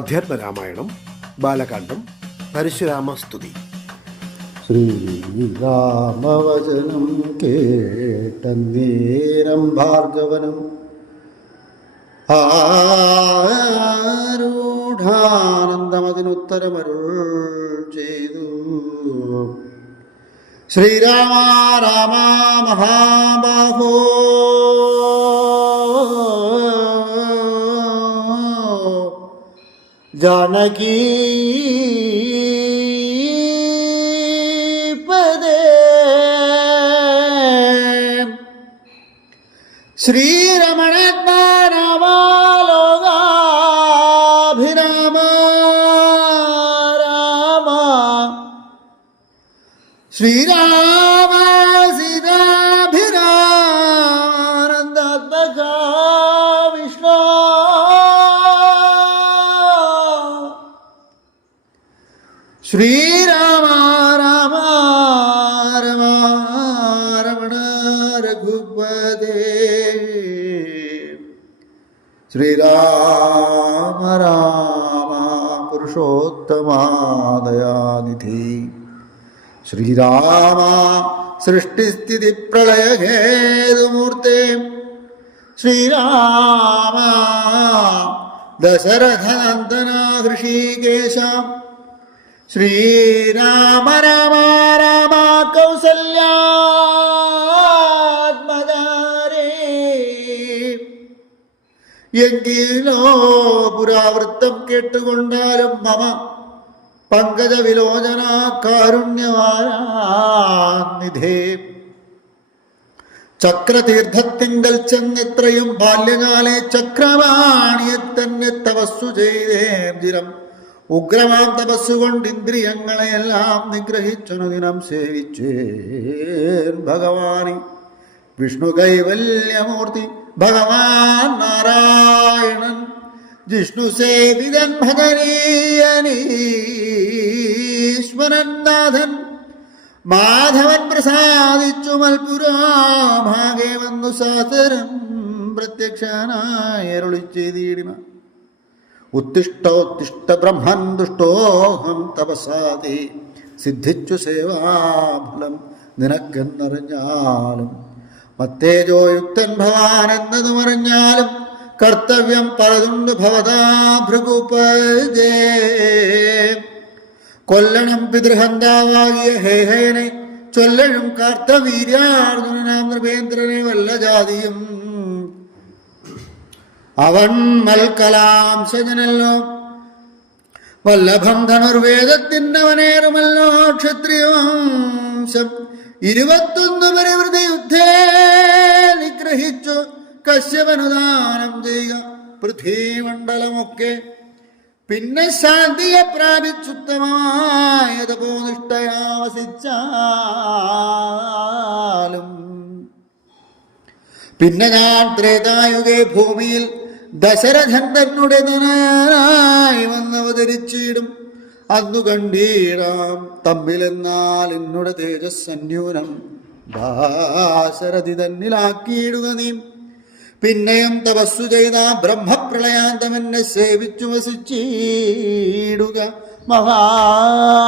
അധ്യാത്മരാമായണം ബാലകാണ്ഡം പരശുരാമസ്തുതി. ശ്രീരാമവചനം കേട്ടന്നേരം ഭാർഗവനം ആരൂഢാനന്ദമതിനുത്തരമരുൾ ചെയ്തു. ശ്രീരാമ രാമ മഹാബാഹോ ജാനകീ ശ്രീരമണാത്മാ രാമ ലോകാഭിരാമ രാമ ശ്രീരാമ സീതാഭിരാനന്ദാത്മക വിഷ്ണു ശ്രീരാമ രാമ രമ രമണ രഘുപതേ ശ്രീരാമ രാമ പുരുഷോത്തമാദയാനിധി ശ്രീരാമ സൃഷ്ടിസ്ഥിതി പ്രളയഹേതുമൂർത്തേ ശ്രീരാമ ദശരഥനന്ദന ഹൃഷീകേശ ശ്രീരാമ രാമ രാമ കൗസല്യാത്മജാരേ എങ്കിലോ പുരാവൃത്തം കേട്ടുകൊണ്ടാലും മമ പങ്കജ വിലോചന കാരുണ്യവാരാനിധേ ചക്രതീർത്ഥത്തിങ്കൽ ചെന്നെത്രയും ബാല്യകാലെ ചക്രവാണിയെ തന്നെ തപസ്സു ചെയ്തേം ഉഗ്രമാം തപസ്സുകൊണ്ട് ഇന്ദ്രിയങ്ങളെയെല്ലാം നിഗ്രഹിച്ചനുദിനം സേവിച്ചേൻ ഭഗവാനി വിഷ്ണു കൈവല്യമൂർത്തി ഭഗവാൻ നാരായണൻ ജിഷ്ണു സേവിതൻ ഭജനീയനീശ്വരൻ നാഥൻ മാധവൻ പ്രസാദിച്ചു മൽപുരാഭാഗേ വന്നു സാദരം പ്രത്യക്ഷനായി അരുളി ചെയ്തിടിന. ഉത്തിഷ്ടോത്തിഷ്ട ബ്രഹ്മൻ ദുഷ്ടോഹം തപസാദി സിദ്ധിച്ചു സേവാഫലം നിനക്കെന്നറിഞ്ഞാലും മത്തേജോയുക്തൻ ഭവാൻ എന്നതും അറിഞ്ഞാലും കർത്തവ്യം പലതുണ്ട് ഭവതാ ഭൃഗുപജേ. കൊല്ലണം പിതൃഹന്താവാകിയ ഹേഹയനെ ചൊല്ലഴും കാർത്തവീര്യാർജുനനാം നൃപേന്ദ്രനെ വല്ല ജാതിയും അവൻ മൽക്കലാംശജനല്ലോ വല്ലഭം ധനുർവേദത്തിൻ്റെവനേറുമല്ലോ ക്ഷത്രിയവംശം 21 പരിവൃതി യുദ്ധേ നിഗ്രഹിച്ചു കശ്യപനുദാനം ചെയ്യുക പൃഥ്വീമണ്ഡലമൊക്കെ പിന്നെ ശാന്തിയെ പ്രാപിച്ചുത്തമമായതപോനിഷ്ഠയാവസിച്ചാലും പിന്നെ ഞാൻ ത്രേതായുഗേ ഭൂമിയിൽ ദശരഥൻ തന്നെ തനയനായി വന്നവതരിച്ചിടും. അന്നു കണ്ടീടാം തമ്മിലെന്നാൽ എന്നുടെ തേജസ്സന്യൂനം ദാശരഥി തന്നിലാക്കിയിടുക നീ. പിന്നെയും തപസ്സു ചെയ്ത ബ്രഹ്മപ്രളയാന്തം എന്നെ സേവിച്ചു വസിച്ചിടുക മഹാമുനി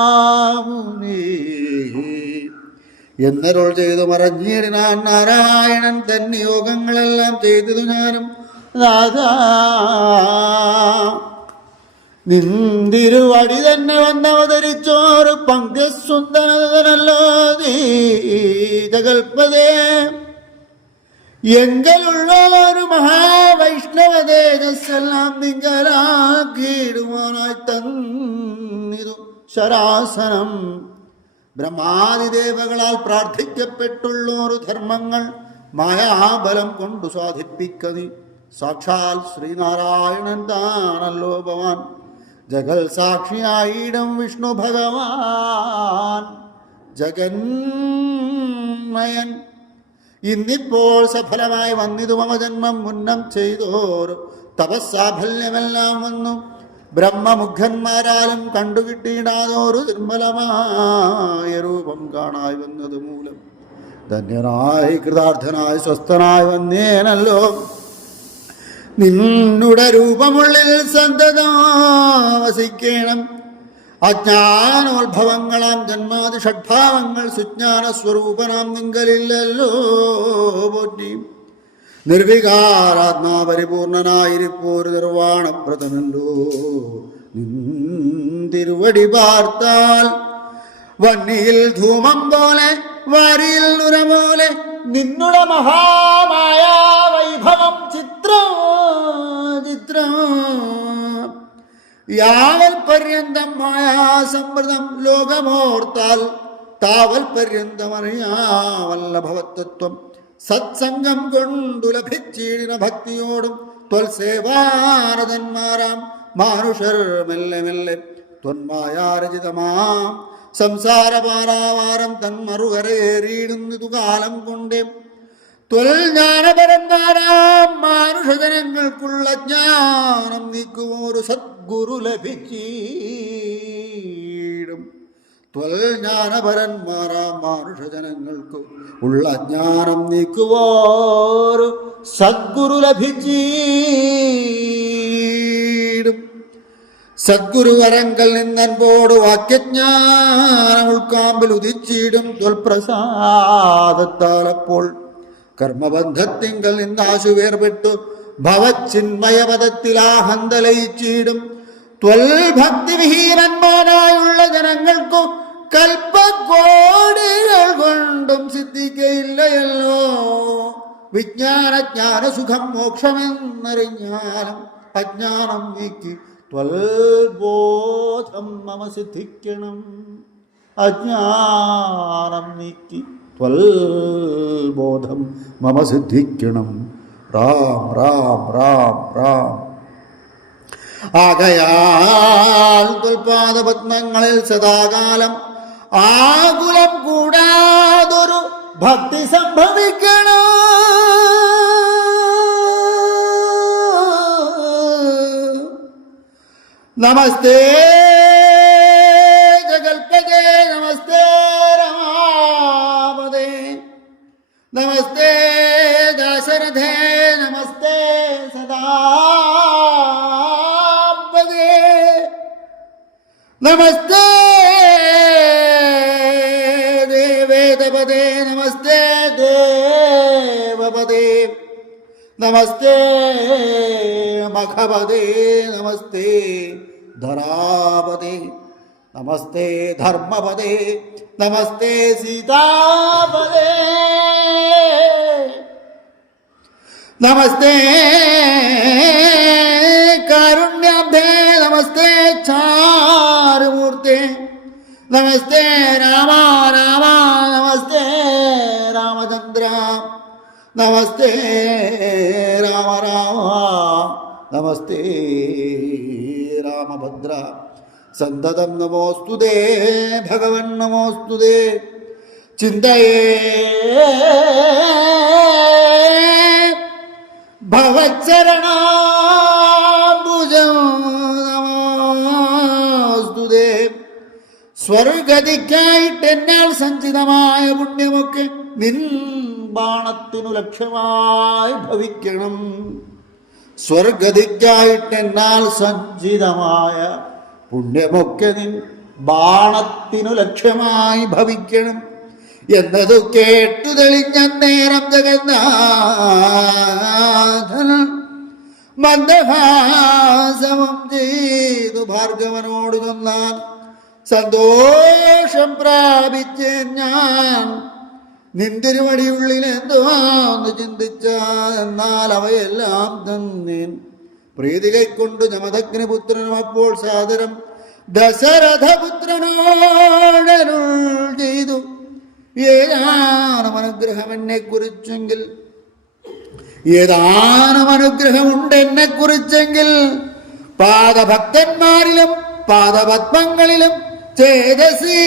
എന്നരുൾ ചെയ്തു മറഞ്ഞിടിനാൻ നാരായണൻ തന്നെ യോഗങ്ങളെല്ലാം ചെയ്തതു ഞാനും രാധാ. നിന്തിരുവടി തന്നെ വന്നവതരിച്ചോരു പങ്കസുന്ദരനല്ലോ ജഗൽപതേ. എങ്കലുള്ളൊരു മഹാവൈഷ്ണവ തേജസ്സെല്ലാം നിങ്കരാക്കിയിടുവാനായി തന്നിതു ശരാസനം. ബ്രഹ്മാദിദേവകളാൽ പ്രാർത്ഥിക്കപ്പെട്ടുള്ളൊരു ധർമ്മങ്ങൾ മായാബലം കൊണ്ടു സാധിപ്പിക്കതി. സാക്ഷാൽ ശ്രീനാരായണൻ താനല്ലോ ഭവാൻ ജഗൽ സാക്ഷിയായിടം വിഷ്ണു ഭഗവാൻ ജഗന്മയൻ. ഇന്നിപ്പോൾ സഫലമായി വന്നിതു മമ ജന്മം മുന്നം ചെയ്തോരു തപസ്സാഫല്യമെല്ലാം വന്നു. ബ്രഹ്മമുഖന്മാരാലും കണ്ടുകിട്ടിയിടാതൊരു നിർമ്മലമായ രൂപം കാണായി വന്നത് മൂലം ധന്യനായി കൃതാർത്ഥനായി സ്വസ്ഥനായി വന്നേനല്ലോ. നിന്നുടെ രൂപമുള്ളിൽ സന്തതം വസിക്കണം. അജ്ഞാനോത്ഭവങ്ങളാം ജന്മാതി ഷഡ്ഭാവങ്ങൾ സുജ്ഞാന സ്വരൂപനാം നിങ്കലില്ലല്ലോ പോറ്റി. നിർവികാരാത്മാ പരിപൂർണനായിരിപ്പോരു നിർവാണപ്രദമല്ലോ. തിരുവടി പാർത്താൽ വന്നിയിൽ ധൂമം പോലെ വരിയിൽ നുര പോലെ നിന്നുടെ മഹാമായ വൈഭവം ചിത്രം ചിത്രം. യാവൽ പര്യന്തം മായാസമൃതം ലോകമോർത്താൽ താവൽ പര്യന്തം അറിയാവല്ലഭവത്തത്വം. സത്സംഗം കൊണ്ടു ലഭിച്ചിടിന ഭക്തിയോടും ത്വൽസേവാരതന്മാരാം മാനുഷർ മെല്ലെ മെല്ലെ ത്വന്മായാരചിതമാം സംസാരപാരാവാരം തന്മറുകരേറിയിടുന്നതു കാലം കൊണ്ടേ ത്വൽജ്ഞാനപരന്മാരാം മാനുഷജനങ്ങൾക്കുള്ള ജ്ഞാനം നീക്കുമോരു സദ്ഗുരു ലഭിച്ചീടും. ത്വൽജ്ഞാനപരന്മാരാം മാനുഷജനങ്ങൾക്ക് ഉള്ള ജ്ഞാനം നീക്കുവോരു സദ്ഗുരു ലഭിച്ചീടും. സദ്ഗുരുവരങ്കൽ നിന്നൻപോട് വാക്യജ്ഞാനം ഉൾക്കാമ്പിൽ ഉദിച്ചിടും. ത്വൽപ്രസാദത്താലപ്പോൾ കർമ്മബന്ധത്തിങ്കൽ നിന്നാശു വേർപെട്ടു ഭവച്ചിന്മയപദത്തിലാഹന്തലയിച്ചിടും. ത്വൽഭക്തിവിഹീനന്മാരായുള്ള ജനങ്ങൾക്കു കൽപ്പകോടികൾ കൊണ്ടും സിദ്ധിക്കയില്ലയല്ലോ. വിജ്ഞാനജ്ഞാനസുഖം മോക്ഷമെന്നറിഞ്ഞാലും അജ്ഞാനം നീക്കി ത്വൽബോധം മമ സിദ്ധിക്കണം. അജ്ഞാനം നീക്കി ത്വൽബോധം മമ സിദ്ധിക്കണം. രാം രാം രാം രാം. ആകയാൽ ത്വൽപാദപത്മങ്ങളിൽ സദാകാലം ആകുലം കൂടാതൊരു ഭക്തി സംഭവിക്കണം. നമസ്തേ ജഗൽപദേ നമസ്തേ രമാപദേ നമസ്തേ ദാശരഥേ നമസ്തേ സദാപദേ നമസ്തേ ദേവേദപദേ നമസ്തേ ദേവപദേ നമസ്തേ മഖപദേ നമസ്തേ ധരാപദേ നമസ്തേ ധർമ്മപദേ നമസ്തേ സീതാപദേ നമസ്തേ കാരുണ്യാബ്ധേ നമസ്തേ ചാരുമൂർത്തേ നമസ്തേ രാമ രാമ നമസ്തേ രാമചന്ദ്ര നമസ്തേ രാമ രാമ നമസ്തേ രാമഭദ്ര. സന്തതം നമോസ്തുതേ ഭഗവൻ നമോസ്തുതേ. ചിന്തയേ ഭവച്ചരണാംബുജം നമോസ്തുതേ. സ്വർഗതിക്കായിട്ട് എന്നാൽ സഞ്ചിതമായ പുണ്യമൊക്കെ നിൻ ബാണത്തിനു ലക്ഷ്യമായി ഭവിക്കണം. സ്വർഗതിക്കായിട്ട് എന്നാൽ സഞ്ചിതമായ പുണ്യമൊക്കെ നിൻ ബാണത്തിനു ലക്ഷ്യമായി ഭവിക്കണം എന്നതു കേട്ടു തെളിഞ്ഞ നേരം ജഗന്നാഥൻ മന്ദഹാസമം ചെയ്തു ഭാർഗവനോട് ചൊന്നാൻ. സന്തോഷം പ്രാപിച്ചേ ഞാൻ നിന്തിരുവടിയുള്ളിൽ എന്തുവാന്ന് ചിന്തിച്ചാൽ എന്നാൽ അവയെല്ലാം തന്നേൻ. പ്രീതി കൈക്കൊണ്ട് ജമദഗ്നിപുത്രനും അപ്പോൾ സാദരം ദശരഥപുത്രനോടരുൾ ചെയ്തു. ഏതാനും അനുഗ്രഹം എന്നെ കുറിച്ചെങ്കിൽ ഏതാനും അനുഗ്രഹമുണ്ട് എന്നെ കുറിച്ചെങ്കിൽ പാദഭക്തന്മാരിലും പാദപത്മങ്ങളിലും ചേതസീ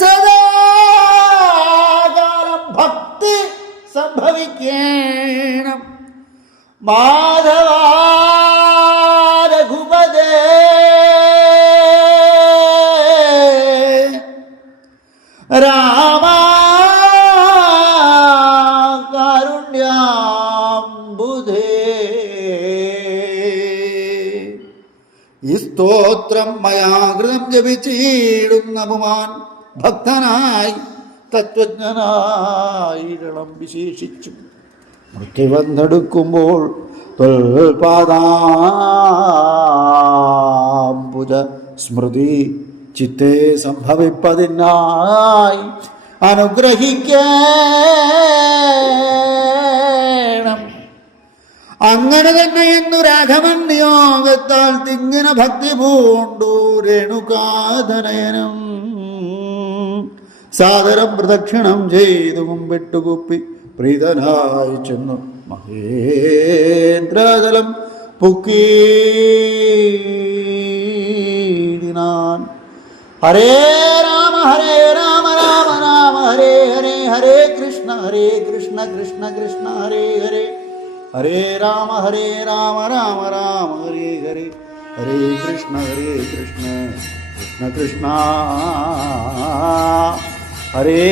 സദാകാലം ഭക്തി സംഭവിക്കണം. മാധവ രഘുപദേ രാമ കാരുണ്യാംബുധേ ജപിച്ചിടുന്ന പുമാൻ ഭക്തനായി തത്വജ്ഞനായിരണം വിശേഷിച്ചു മൃത്യുവന്നെടുക്കുമ്പോൾ ത്വൽപാദാംബുജ സ്മൃതി ചിത്തേ സംഭവിപ്പതിനായി അനുഗ്രഹിക്കണം. അങ്ങനെ തന്നെ എന്നു രാഘവൻ നിയോഗത്താൽ തിങ്ങിന ഭക്തി പൂണ്ടു രേണുകാതനയനം സാദരം പ്രദക്ഷിണം ചെയ്തു മുമ്പിട്ടുകുപ്പി പ്രീതനായി ചെന്നു മഹേന്ദ്രതലം പുക്കീടിനാൻ. ഹരേ രാമ രാമ രാമ ഹരേ ഹരേ ഹരേ കൃഷ്ണ കൃഷ്ണ കൃഷ്ണ ഹരേ ഹരേ ഹരേ രാമ രാമ രാമ ഹരേ ഹരേ ഹരേ കൃഷ്ണ കൃഷ്ണ കൃഷ്ണ കൃഷ്ണ ഹരേ